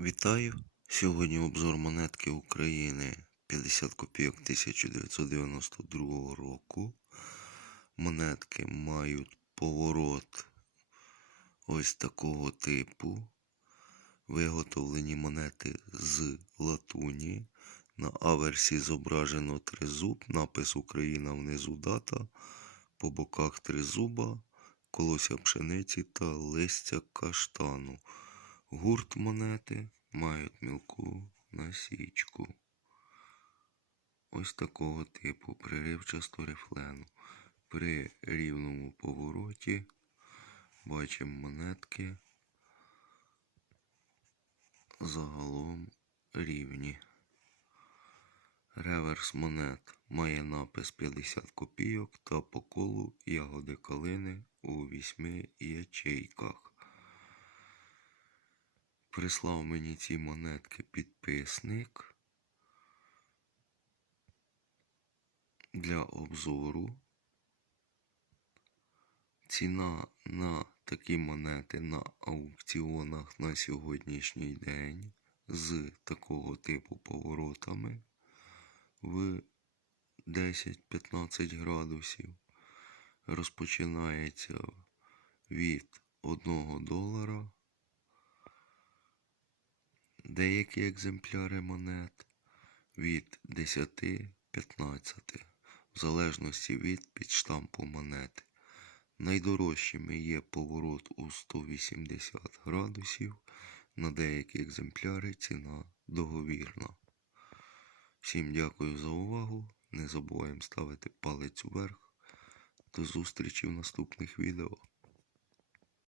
Вітаю! Сьогодні обзор монетки України 50 копійок 1992 року. Монетки мають поворот ось такого типу. Виготовлені монети з латуні. На аверсі зображено тризуб, напис Україна внизу дата, по боках тризуба, колося пшениці та листя каштану. Гурт монети мають мілку насічку. Ось такого типу приривчасту рифлену. При рівному повороті бачимо монетки загалом рівні. Реверс монет має напис 50 копійок та по колу ягоди калини у вісьми ячейках. Прислав мені ці монетки підписник для обзору. Ціна на такі монети на аукціонах на сьогоднішній день з такого типу поворотами в 10-15 градусів розпочинається від 1 долара. Деякі екземпляри монет від 10-15, в залежності від підштампу монети. Найдорожчими є поворот у 180 градусів. На деякі екземпляри ціна договірна. Всім дякую за увагу. Не забуваємо ставити палець вверх. До зустрічі в наступних відео.